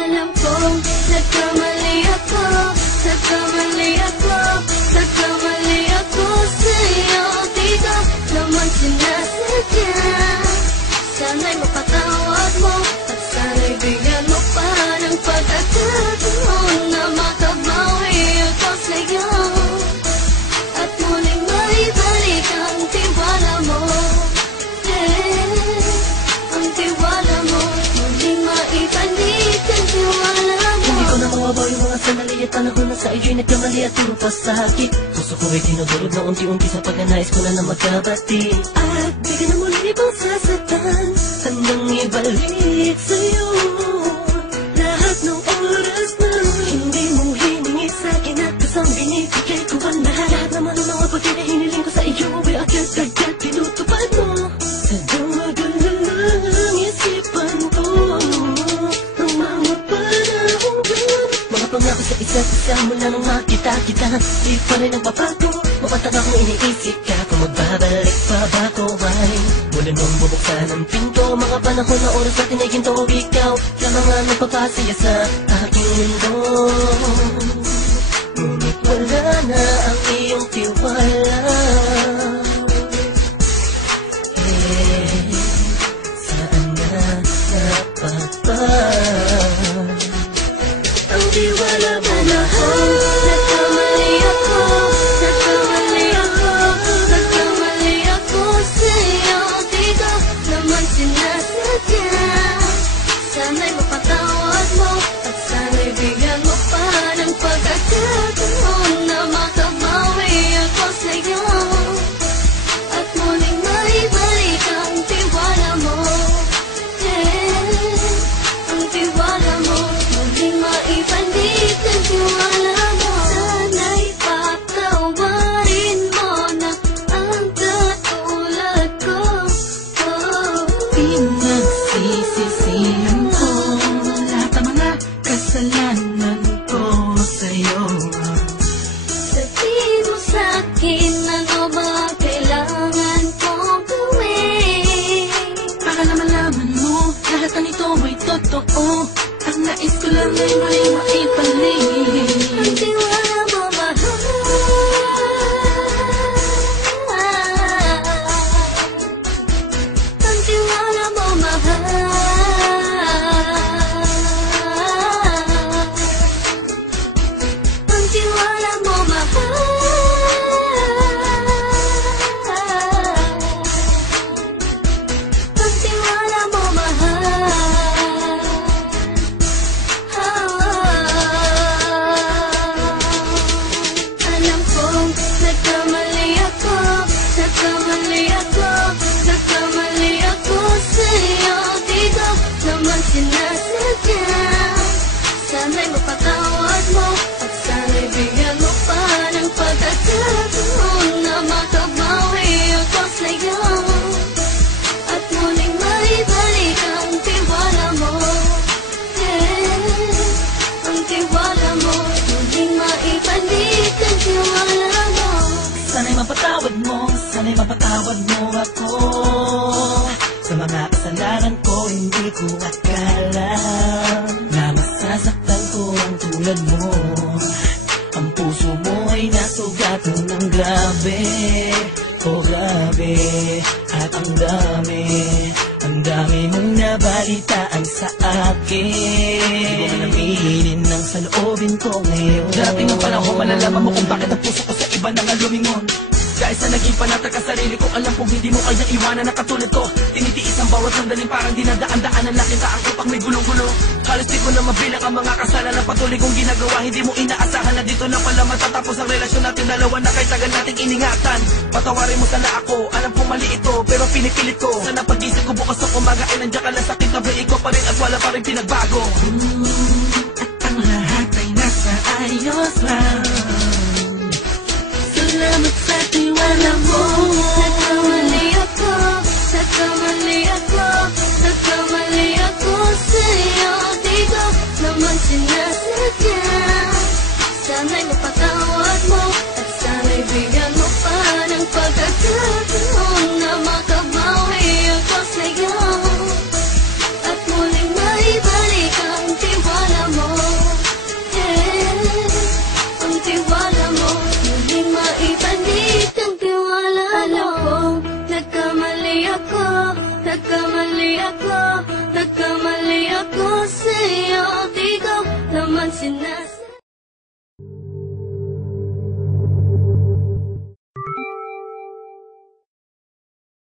Alam kong nagkamali ako, nagkamali ako, nagkamali ako sa'yo. Di ko naman sinasadya. Sana'y mapatawad mo at sana'y bigyan mo pa ng pagkakataon na makabawi ako sa'yo at muling maibalik ang tiwala mo. Ang tiwala mo, muling maibalik ang tiwala mo. Hindi ko na mawabaw yung mga sandali at panahon na sa iyo'y nagkamali at puro pasakit. Puso ko ay tinudulog na unti-unti sa pagkanais ko na magkabati. At di ka na muling ibang sasaktan, handang ibalik sa'yo lahat ng oras na hindi mo hiningi sa'kin at kusang binibigay ko ang lahat. Naman ang mga bagay na hiniling ko sa iyo ay agad-agad tinutupad mo. Sa dumagal na lang isipan ko ang mga panahon doon. Mga pangako sa isa't isa mula nung makita kita, di pa rin nagbabago. Mapatag akong iniisip ka kung magbabalik pa ba ko ay mula nung bubuksan ang pinto. Mga panahon na oras natin ay ginto, ikaw lamang ang nagpapasaya sa aking mundo. Ngunit wala na ang iyong tiwala. Saan na napapa ang tiwala mo na Nagkamali ako, nagkamali ako, nagkamali ako sa'yo. Di ko naman sinasadya. Sana'y mapatawad mo at sana'y bigyan mo pa ng pagkakataon na makabawi ako sa'yo at muling maibalik ang tiwala mo. Ang tiwala mo, muling maibalik ang tiwala mo. Sana'y patawarin mo na ang katulad ko. Pinagsisisihan ko lahat ng mga kasalanan ko sa'yo. Sabihin mo sa'kin ano ba kailangan kong gawin Para na malaman mo lahat ng ito ay totoo. Ang nais ko lang ay may maibalik ang tiwala mo, mahal. Ang tiwala mo, mahal. Ang tiwala mo, mahal. Ang tiwala mo, mahal. Alam kong nagkamali ako, nagkamali ako, nagkamali ako sa'yo. Di ko naman sinasadya. Sana'y mapatawad mo at sana'y bigyan mo pa ng pagkakataon na makabawi ako sa'yo at muling maibalik ang tiwala mo. Ang tiwala mo, muling maibalik ang tiwala mo. Sana'y mapatawad mo ako sa mga kasalanan ko. Hindi ko akala na masasaktan ko ang tulad mo. Ang puso mo ay nasugatan ng grabe, oh grabe. At ang dami mong nabalitaan sa akin. Di ko man aminin ang saloobin ko ngayon. Darating ang panahon, malalaman mo kung bakit ang puso ko sa iba nang lumingon. Dahil sa naging panatag ka sarili ko, alam kong hindi mo kayang iwanan na katulad ko. Tinitiis ang bawat sandaling parang dinadaan-daanan lang kita ang utak may gulong-gulo. Halos di ko na mabilang ang mga kasalanan patuloy kong ginagawa. Hindi mo inaasahan na dito na pala matatapos ang relasyon natin dalawa na kahit tagal nating iningatan. Patawarin mo sana ako, alam kong mali ito pero pinipilit ko. Sana pag-isip ko bukas ng umaga ay nandiyan ka lang sa kitabi ko pa rin at wala pa rin pinagbago. At ang lahat ay nasa ayos lang. Salamat sa tiwala mo. Nagkamali ako, nagkamali ako, nagkamali ako sa'yo. Di ko naman sinasadya. Sana'y mapatawad mo at sana'y bigyan mo pa ng pagkakataon na makabawi ako sa'yo at muling maibalik ang tiwala. Sinas